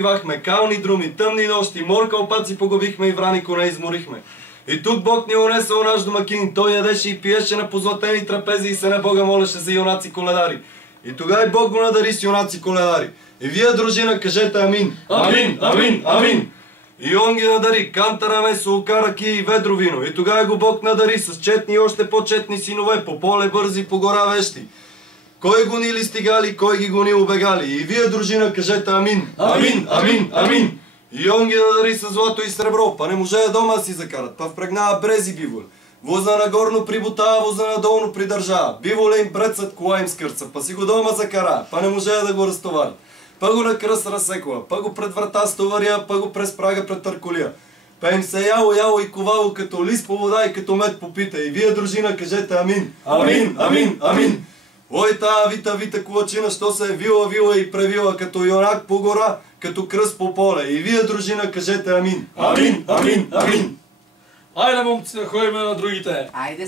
Бивахме кални друми, тъмни нощи, моркалпаци погубихме и врани коне изморихме. И тук Бог ни унесъл наш домакин, той ядеше и пиеше на позлатени трапези и се на Бога молеше за юнаци коледари. И тогава Бог го надари с юнаци коледари. И вие, дружина, кажете амин. Амин, амин, амин. И он ги надари, кантара месо, окараки и ведро вино. И тогава го Бог надари с четни и още по-четни синове, по поле бързи, по гора вещи. Кой гонили стигали, кой ги гони убегали. И вие, дружина, кажете амин. Амин, амин, амин. И он ги надари с злато и сребро, па не може да дома си закарат, па впрегнава брези бивол. Воза нагорно прибутава, воза надолно придържава. Биволе им прецът, кола им скърца, па си го дома закара, па не може да го разтовари. Па го на кръст разсекла, па го пред врата стовария, па го през прага пред търколия. Па им се яло и ковало като лист по вода и като мед по пита. И вие, дружина, кажете амин. Амин, амин, амин. Ой, тая вита кулачина, що се е вила и превила, като юнак по гора, като кръст по поле. И вие, дружина, кажете амин. Амин, амин, амин. Айде, момци, да ходим на другите. Айде.